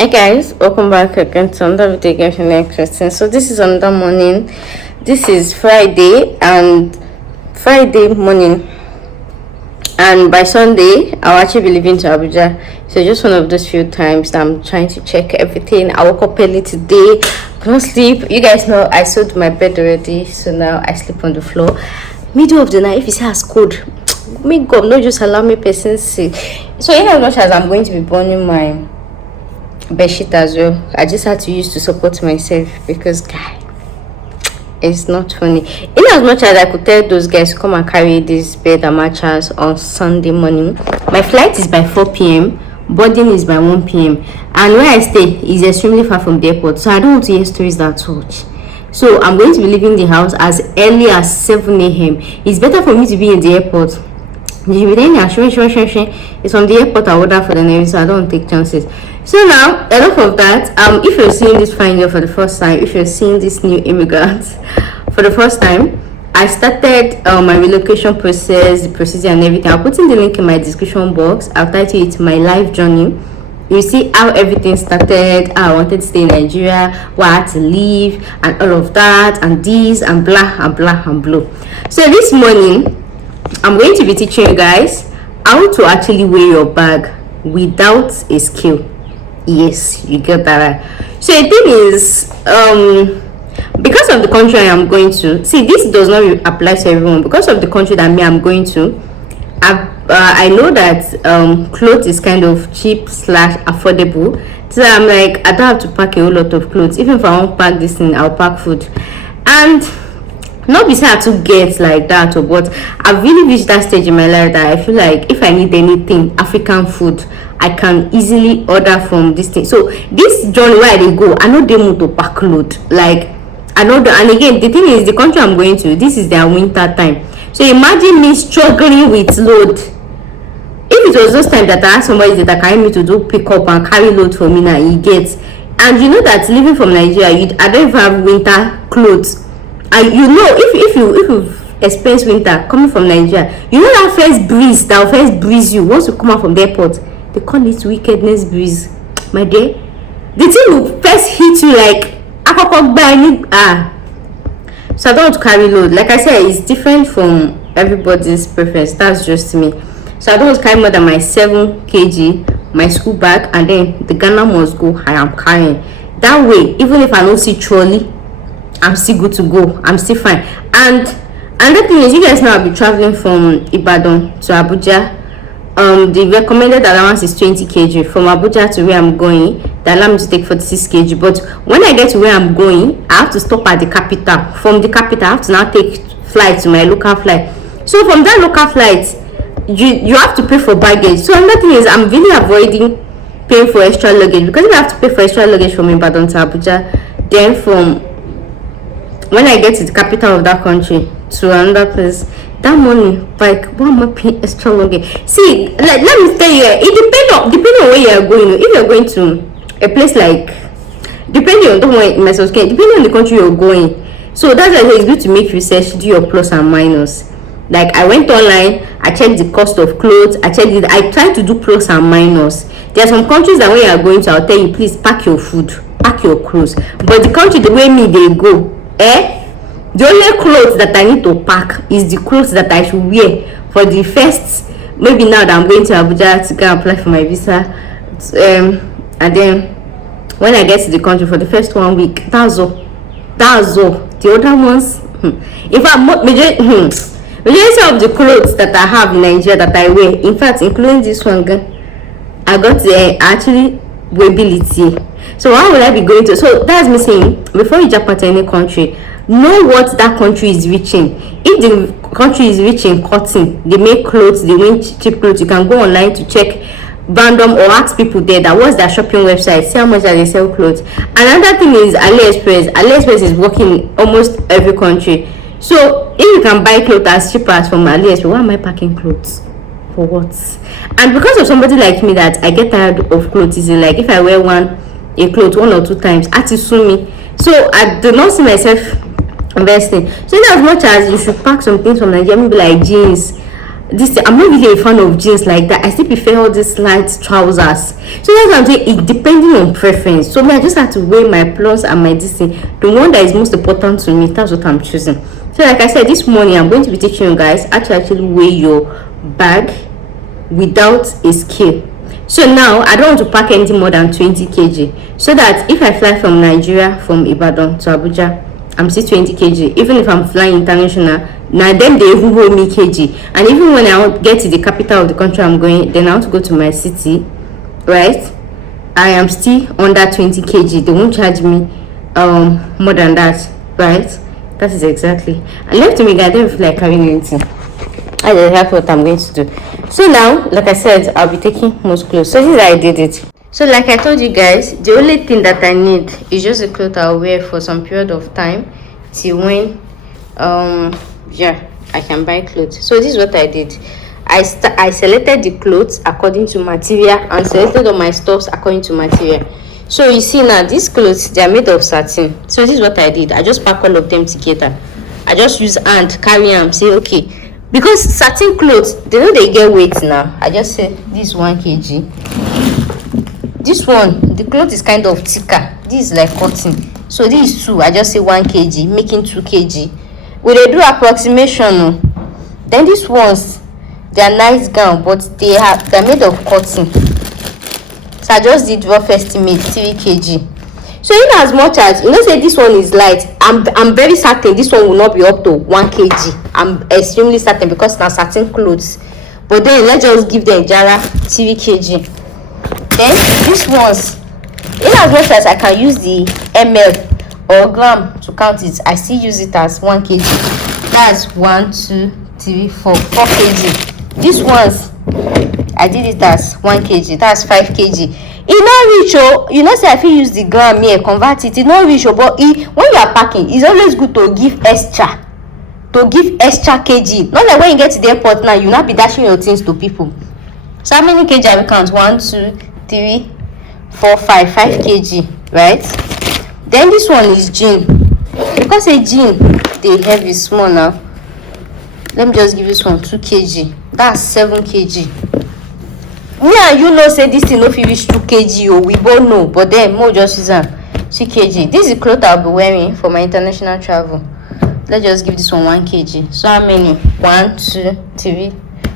Hey guys, welcome back again to another video getting interesting. So this is another morning. This is Friday morning, and by Sunday I'll actually be leaving to Abuja. So just one of those few times that I'm trying to check everything. I woke up early today, no sleep. You guys know I sold my bed already, so now I sleep on the floor. Middle of the night, if you say I cold, may God not just allow me person see. So in as much as I'm going to be burning my bedsheet as well, I just had to use to support myself because guy, it's not funny. In as much as I could tell those guys to come and carry this bed and mattress on Sunday morning, my flight is by 4 p.m, boarding is by 1 p.m, and where I stay is extremely far from the airport, so I don't want to hear stories that much. So I'm going to be leaving the house as early as 7 a.m. It's better for me to be in the airport. It's from the airport I order for the Navy, so I don't take chances. So now, enough of that. If you're seeing this fine girl for the first time, if you're seeing this new immigrant for the first time, I started my relocation process, the procedure and everything. I'll put in the link in my description box. I'll title it My Life Journey. You see how everything started, how I wanted to stay in Nigeria, why I had to leave, and all of that, and this, and blah, and blah, and blah. So this morning, I'm going to be teaching you guys how to actually weigh your bag without a scale. Yes, you get that right. So the thing is, because of the country I am going to, see, this does not apply to everyone. Because of the country that I'm going to, I know that clothes is kind of cheap / affordable. So I'm like, I don't have to pack a whole lot of clothes. Even if I won't pack this thing, I'll pack food. And not beside to get like that, but I've really reached that stage in my life that I feel like if I need anything African food, I can easily order from this thing. So this journey where they go, I know they want to pack load. Like I know and again the thing is, the country I'm going to, this is their winter time. So imagine me struggling with load. If it was those times that I asked somebody that carry me to do pick up and carry load for me, now you get. And you know that living from Nigeria, I don't even have winter clothes. And you know, if you've experienced winter coming from Nigeria, you know that first breeze that will first breeze you once you come out from the airport. They call it wickedness breeze, my dear. The thing will first hit you like So I don't want to carry load. Like I said, it's different from everybody's preference. That's just me. So I don't want to carry more than my 7 kg, my school bag, and then the Ghana must go. I am carrying that way. Even if I don't see trolley, I'm still good to go. I'm still fine. And another thing is, you guys know I'll be traveling from Ibadan to Abuja. The recommended allowance is 20 kg from Abuja to where I'm going. They allow me to take 46 kg. But when I get to where I'm going, I have to stop at the capital. From the capital, I have to now take flight to my local flight. So from that local flight, you have to pay for baggage. So another thing is, I'm really avoiding paying for extra luggage, because if I have to pay for extra luggage from Ibadan to Abuja, then from when I get to the capital of that country to another place, that money, like, why am I paying extra luggage? See, like, let me tell you, it depends on where you are going. If you're going to a place like, depending on depending on the country you're going. So that's why it's good to make research, do your plus and minus. Like, I went online, I checked the cost of clothes, I tried to do plus and minus. There are some countries that when you are going to, I'll tell you, please pack your food, pack your clothes. But the country the way they go, the only clothes that I need to pack is the clothes that I should wear for the first, maybe now that I'm going to Abuja to go and apply for my visa, and then when I get to the country for the first 1 week, that's all. The other ones, in fact, majority of the clothes that I have in Nigeria that I wear, in fact, including this one, I got actually wearability. So how will I be going to? So that's me saying, before you jump into any country, know what that country is reaching. If the country is reaching cotton, they make clothes, they make cheap clothes, you can go online to check random or ask people there that what's their shopping website, see how much that they sell clothes. Another thing is AliExpress is working in almost every country. So if you can buy clothes as cheap as from AliExpress, why am I packing clothes? For what? And because of somebody like me that I get tired of clothes easily, like if I wear a cloth 1 or 2 times, it will sue me. So I do not see myself investing. So in as much as you should pack some things from Nigeria, maybe like jeans, this thing. I'm not really a fan of jeans like that. I still prefer all these slight trousers. So that's what I'm saying, it depending on preference. So I just have to weigh my plus and my this thing. The one that is most important to me, that's what I'm choosing. So like I said, this morning I'm going to be teaching you guys how to actually weigh your bag without a scale. So now I don't want to pack anything more than 20 kg, so that if I fly from Nigeria, from Ibadan to Abuja, I'm still 20 kg. Even if I'm flying international, now them they even hold me kg. And even when I get to the capital of the country I'm going, then I want to go to my city, right? I am still under 20 kg. They won't charge me more than that, right? That is exactly. And left to me, I don't feel like carrying anything. I just have what I'm going to do. So now, like I said, I'll be taking most clothes. So this is how I did it. So like I told you guys, the only thing that I need is just a cloth I'll wear for some period of time till when yeah, I can buy clothes. So this is what I did. I selected the clothes according to material and selected all my stuffs according to material. So you see now, these clothes, they are made of satin. So this is what I did. I just pack all of them together. I just use hand, carry them, say okay. Because satin clothes, they know they get weight now. I just say this 1 kg. This one, the cloth is kind of thicker. This is like cotton. So this is 2. I just say 1 kg, making 2 kg. We they do approximation. Then these ones, they are nice gown, but they're made of cotton. So I just did rough estimate 3 kg. So in as much as you know, say this one is light, I'm very certain this one will not be up to 1 kg. I'm extremely certain because now satin clothes. But then let's just give them jara 3 kg. Then these ones, in as much as I can use the ml or gram to count it, I still use it as 1 kg. That's 1, 2, 3, 4 kg. These ones, I did it as 1 kg. That's 5 kg. It not reach, oh, you know, say I feel use the gram here, convert it. It not reach, oh, but when you are packing, it's always good to give extra. To give extra kg. Not like when you get to the airport now, you not be dashing your things to people. So how many kg I will count? 1, 2, 3, 4, 5 kg, right? Then this one is jean. Because a jean, they heavy small now. Let me just give this one 2 kg. That's 7 kg. Me and you know say this thing no fit reach 2 kg, oh, we both know, but then more just use 2 kg. This is the cloth I'll be wearing for my international travel. Let's just give this one 1 kg. So how many? 1, 2, 3,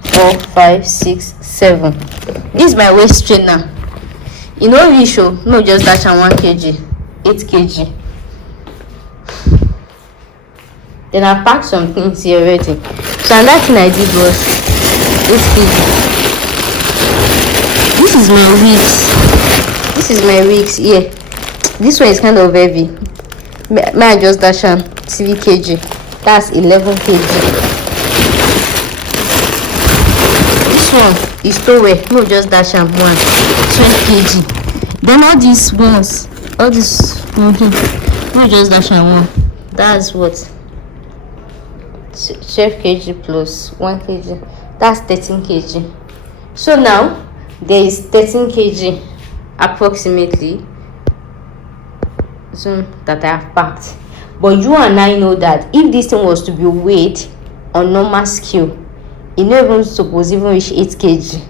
4, 5, 6, 7. This is my waist trainer. You know reach, oh, no just dash and 1 kg, 8 kg. Then I packed some things here already. So another thing I did was 8 kg. This is my wigs. This is my wigs here. This one is kind of heavy. May I just dash on 3 kg. That's 11 kg. This one is towel. No, just dash on 12 kg. Then all these ones, all this, no, just dash on 1. That's what? 12 kg plus 1 kg. That's 13 kg. So now there is 13 kg approximately that I have packed. But you and I know that if this thing was to be weighed on normal scale, it not even supposed even reach 8 kg.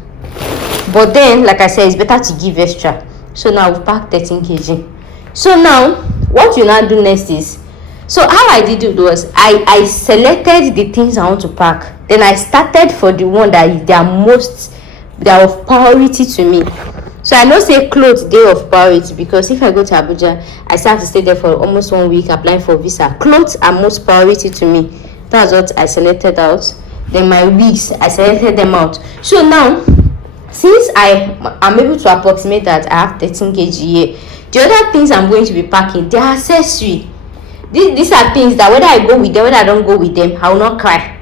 But then, like I said, it's better to give extra. So now we've packed 13 kg. So now what you now do next is, so how I did it was I selected the things I want to pack. Then I started for the one that they are of priority to me. So I know say clothes they of priority, because if I go to Abuja, I still have to stay there for almost 1 week applying for visa. Clothes are most priority to me. That's what I selected out. Then my wigs, I selected them out. So now, since I am able to approximate that I have 13 kg here, the other things I'm going to be packing, they are accessory. These are things that whether I go with them, whether I don't go with them, I will not cry.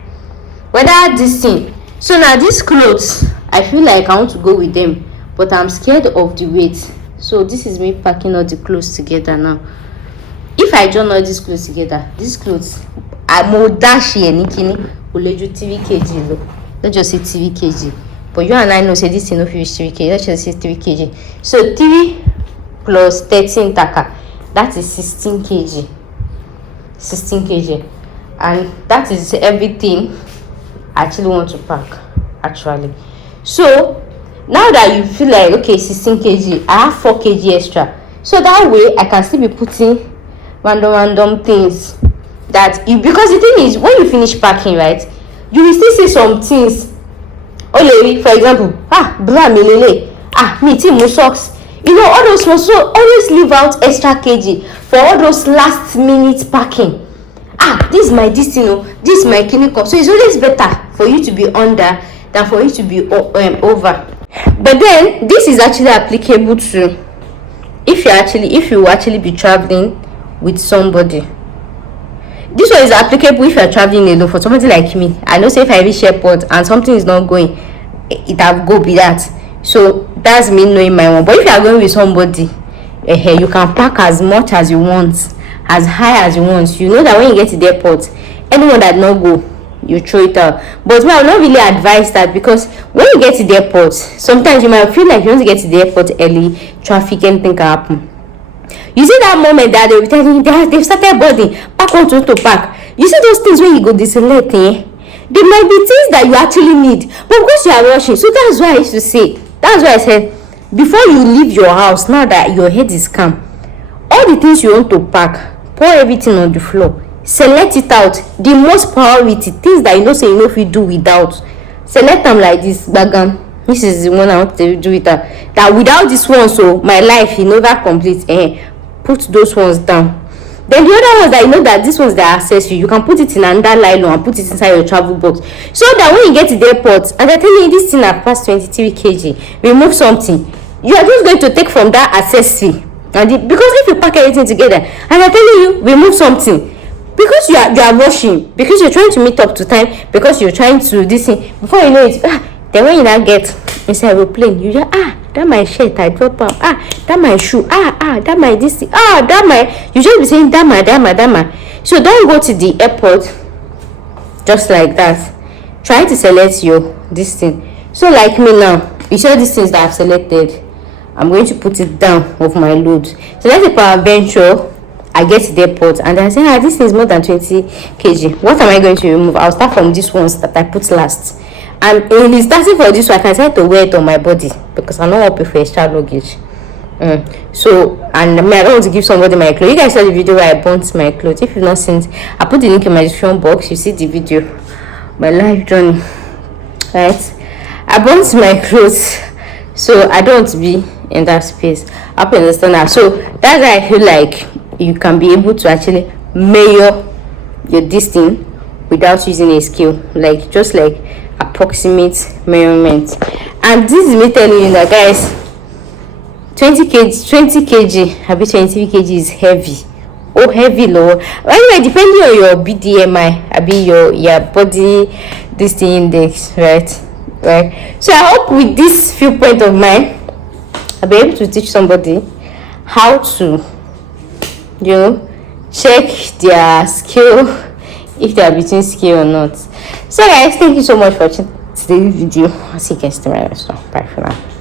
Whether this thing. So now these clothes, I feel like I want to go with them, but I'm scared of the weight. So this is me packing all the clothes together now. If I join all these clothes together, these clothes, I'm more dash here, Nikini, will let you 3 kg. Let's just say 3 kg. But you and I know say this thing no fit reach 3 kg. Let's just say 3 kg. So 3 plus 13 taka, that is 16 kg. 16 kg. And that is everything I actually want to pack. actually. So now that you feel like, okay, 16 kg, I have 4 kg extra, so that way I can still be putting random things that you, because the thing is, when you finish packing, right, you will still see some things. Ole, for example, bra mi lele, me too, my socks, you know, all those ones. So always leave out extra kg for all those last minute packing. This is my destiny, this is my clinical. So it's always better for you to be under than for you to be over. But then this is actually applicable to if you actually be traveling with somebody. This one is applicable if you are traveling alone. For somebody like me, I know, say if I reach airport and something is not going, it have go be that. So that's me knowing my one. But if you are going with somebody, you can pack as much as you want, as high as you want. You know that when you get to the airport, anyone that not go, you throw it out. But I will not really advise that, because when you get to the airport, sometimes you might feel like you want to get to the airport early, traffic, anything can happen. You see that moment that they will tell you they've started boarding, pack on to pack. You see those things when you go deselect, there might be things that you actually need, but because you are rushing. So that's why I used to say, that's why I said, before you leave your house, now that your head is calm, all the things you want to pack, pour everything on the floor, select it out. The most priority things that you know, say you know if you do without, select them like this bagam. This is the one I want to do with that without this one, so my life never complete. Put those ones down. Then the other ones that you know that these ones that are accessory, you can put it in another nylon and put it inside your travel box, so that when you get to the airport and they're telling you this thing has passed 23 kg, remove something, you are just going to take from that accessory. And because if you pack everything together and they're telling you remove something, because you are rushing, because you're trying to meet up to time, because you're trying to this thing, before you know it, then when you now get inside a plane, you just that my shirt I drop out, that my shoe, that my this thing, that my, you just be saying that my. So don't go to the airport just like that. Try to select your this thing. So like me now, you saw these things that I've selected, I'm going to put it down of my load. So let's say per adventure I get to the airport and I say, this thing is more than 20 kg. What am I going to remove? I'll start from these ones that I put last. And in starting for this one, I can try to wear it on my body because I don't want to pay for extra luggage. So, and I don't want to give somebody my clothes. You guys saw the video where I burnt my clothes. If you've not seen it, I put the link in my description box. You see the video, my life journey, right? I burnt my clothes, so I don't want to be in that space. I understand that. So that's why I feel like you can be able to actually measure your distance without using a scale, like just like approximate measurement. And this is me telling you that, guys, 20 kg abi 23 kg is heavy. Heavy low. Anyway, depending on your BDMI abi your body this thing index, right? So I hope with this viewpoint of mine, I'll be able to teach somebody how to check their skill, if they are between skill or not. So guys, thank you so much for watching today's video. I'll see you guys tomorrow. Bye for now.